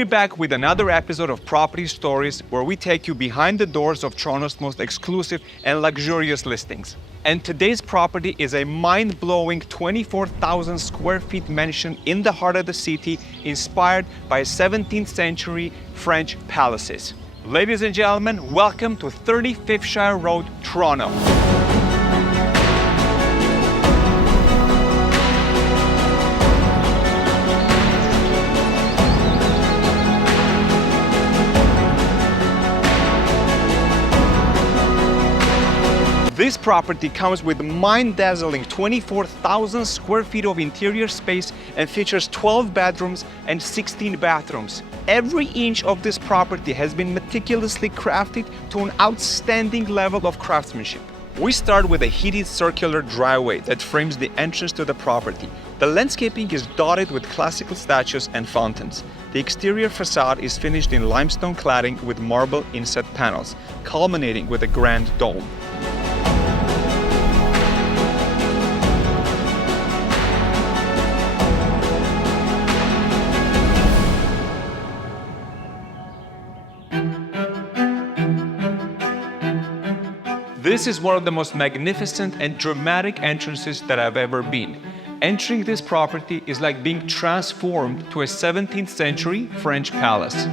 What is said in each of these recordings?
We're back with another episode of Property Stories, where we take you behind the doors of Toronto's most exclusive and luxurious listings. And today's property is a mind-blowing 24,000 square feet mansion in the heart of the city, inspired by 17th century French palaces. Ladies and gentlemen, welcome to 30 Fifeshire Rd, Toronto. This property comes with mind-dazzling 24,000 square feet of interior space and features 12 bedrooms and 16 bathrooms. Every inch of this property has been meticulously crafted to an outstanding level of craftsmanship. We start with a heated circular driveway that frames the entrance to the property. The landscaping is dotted with classical statues and fountains. The exterior facade is finished in limestone cladding with marble inset panels, culminating with a grand dome. This is one of the most magnificent and dramatic entrances that I've ever been. Entering this property is like being transformed to a 17th century French palace.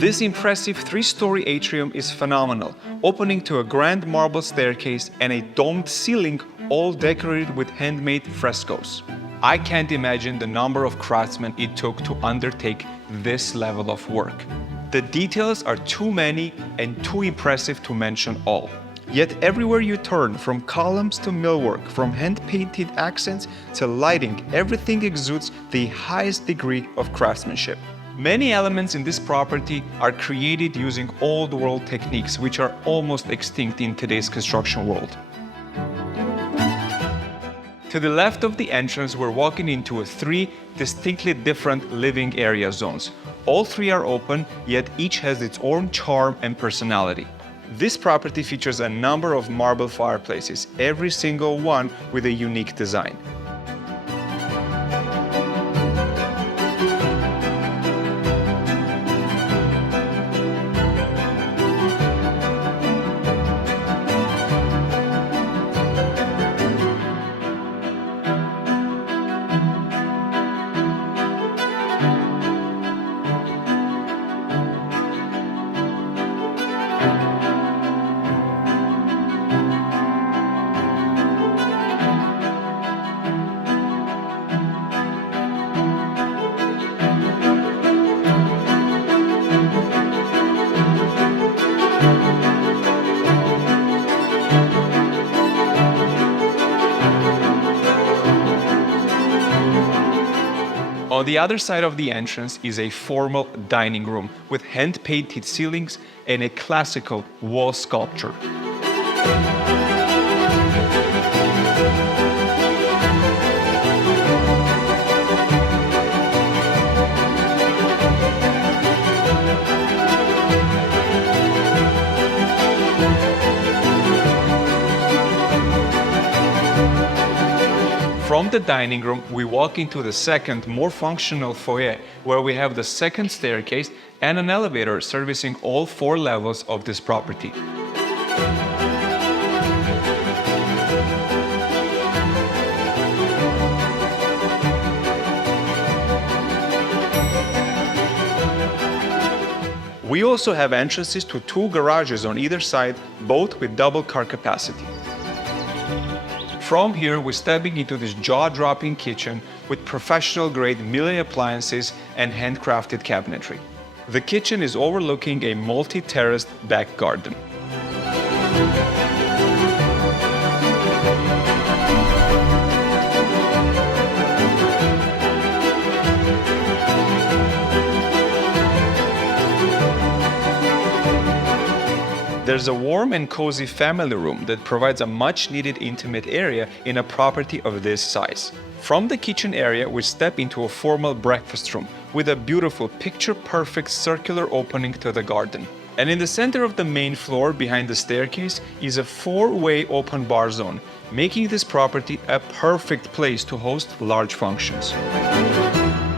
This impressive three-story atrium is phenomenal, opening to a grand marble staircase and a domed ceiling, all decorated with handmade frescoes. I can't imagine the number of craftsmen it took to undertake this level of work. The details are too many and too impressive to mention all. Yet everywhere you turn, from columns to millwork, from hand-painted accents to lighting, everything exudes the highest degree of craftsmanship. Many elements in this property are created using old-world techniques, which are almost extinct in today's construction world. To the left of the entrance, we're walking into three distinctly different living area zones. All three are open, yet each has its own charm and personality. This property features a number of marble fireplaces, every single one with a unique design. On the other side of the entrance is a formal dining room with hand-painted ceilings and a classical wall sculpture. From the dining room, we walk into the second, more functional foyer, where we have the second staircase and an elevator servicing all 4 levels of this property. We also have entrances to 2 garages on either side, both with double car capacity. From here, we're stepping into this jaw-dropping kitchen with professional-grade Miele appliances and handcrafted cabinetry. The kitchen is overlooking a multi-terraced back garden. There's a warm and cozy family room that provides a much-needed intimate area in a property of this size. From the kitchen area, we step into a formal breakfast room with a beautiful picture-perfect circular opening to the garden. And in the center of the main floor, behind the staircase, is a four-way open bar zone, making this property a perfect place to host large functions.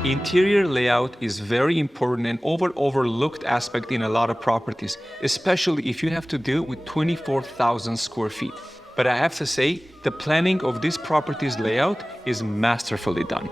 Interior layout is very important and overlooked aspect in a lot of properties, especially if you have to deal with 24,000 square feet. But I have to say, the planning of this property's layout is masterfully done.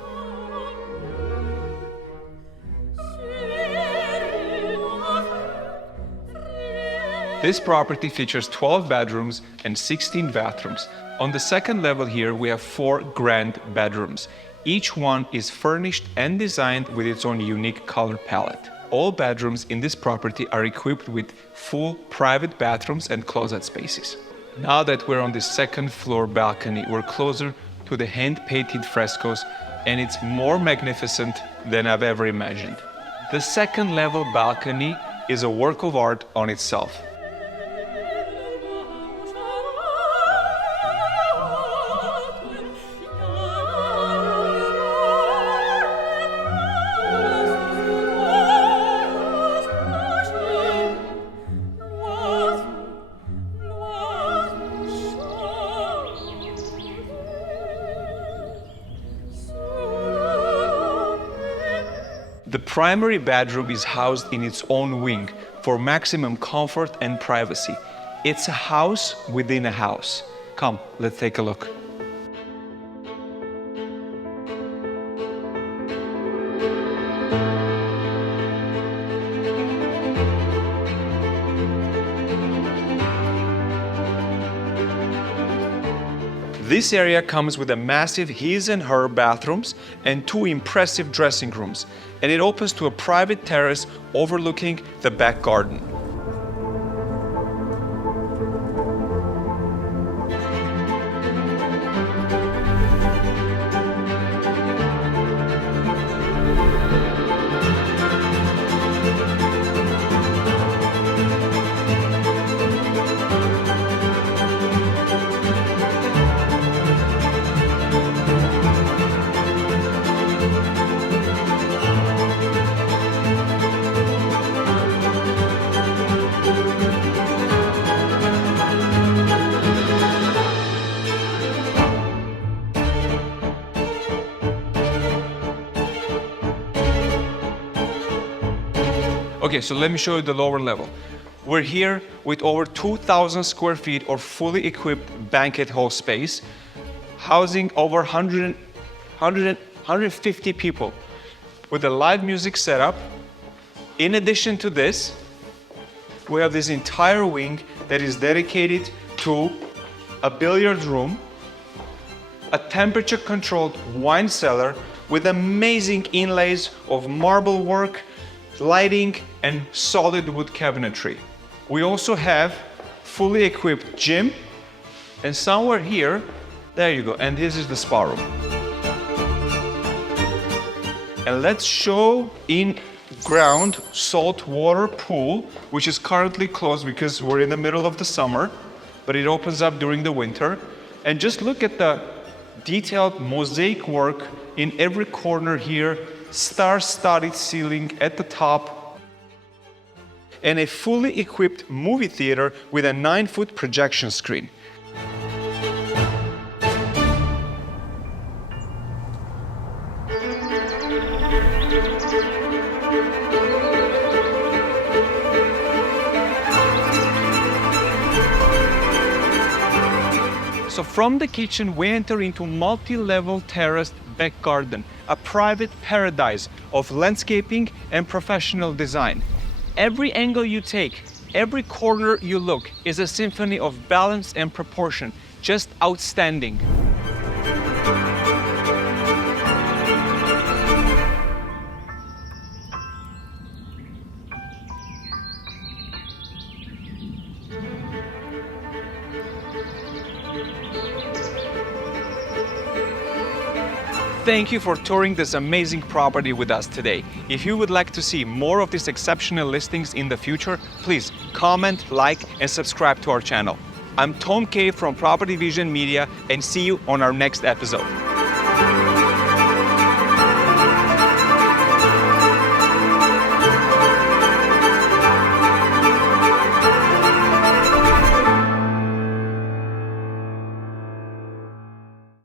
This property features 12 bedrooms and 16 bathrooms. On the second level here, we have 4 grand bedrooms. Each one is furnished and designed with its own unique color palette. All bedrooms in this property are equipped with full private bathrooms and closet spaces. Now that we're on the second floor balcony, we're closer to the hand-painted frescoes, and it's more magnificent than I've ever imagined. The second level balcony is a work of art on itself. The primary bedroom is housed in its own wing for maximum comfort and privacy. It's a house within a house. Come, let's take a look. This area comes with a massive his and her bathrooms and 2 impressive dressing rooms, and it opens to a private terrace overlooking the back garden. Okay, so let me show you the lower level. We're here with over 2,000 square feet of fully equipped banquet hall space, housing over 150 people with a live music setup. In addition to this, we have this entire wing that is dedicated to a billiards room, a temperature-controlled wine cellar with amazing inlays of marble work, lighting, and solid wood cabinetry. We also have fully equipped gym, and somewhere here, there you go, and this is the spa room. And let's show in-ground saltwater pool, which is currently closed because we're in the middle of the summer, but it opens up during the winter. And just look at the detailed mosaic work in every corner here, star-studded ceiling at the top, and a fully equipped movie theater with a 9-foot projection screen. So from the kitchen, we enter into multi-level terraced back garden, a private paradise of landscaping and professional design. Every angle you take, every corner you look is a symphony of balance and proportion, just outstanding. Thank you for touring this amazing property with us today. If you would like to see more of these exceptional listings in the future, please comment, like, and subscribe to our channel. I'm Tom K from Property Vision Media, and see you on our next episode.